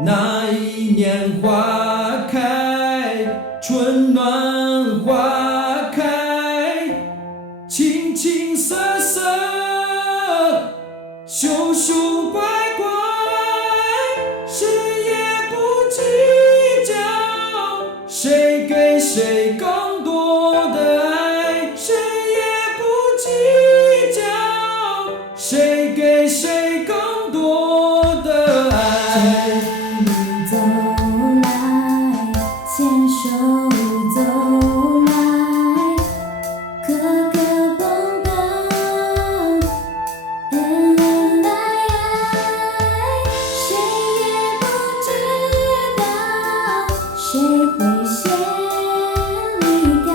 那一年花开，春暖花开，青青涩涩，羞羞怪怪，谁也不计较，谁给谁更多的爱，谁也不计较，谁给谁更多的爱。走来，牵手走来，磕磕碰碰，恩恩爱爱，谁也不知道谁会先离开，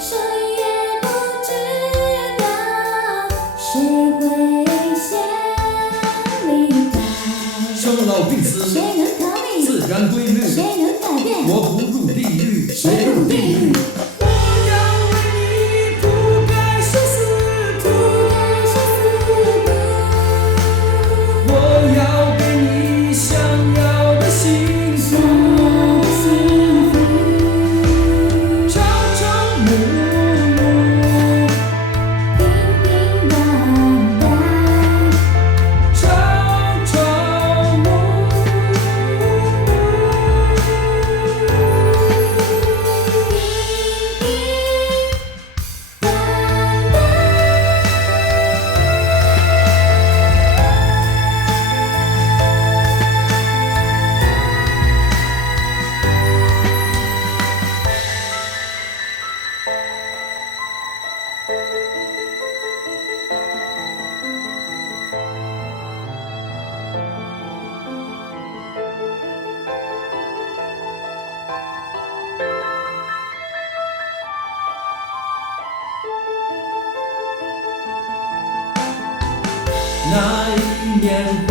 谁也不知道谁会先离开。生老病死，谁能逃避？自然规律。谁能改变？我不入地狱，谁入地狱？我要为你涂改生死簿，我要给你想要的幸福，朝朝暮暮，平平淡淡，朝朝暮暮。平平淡淡。那一年花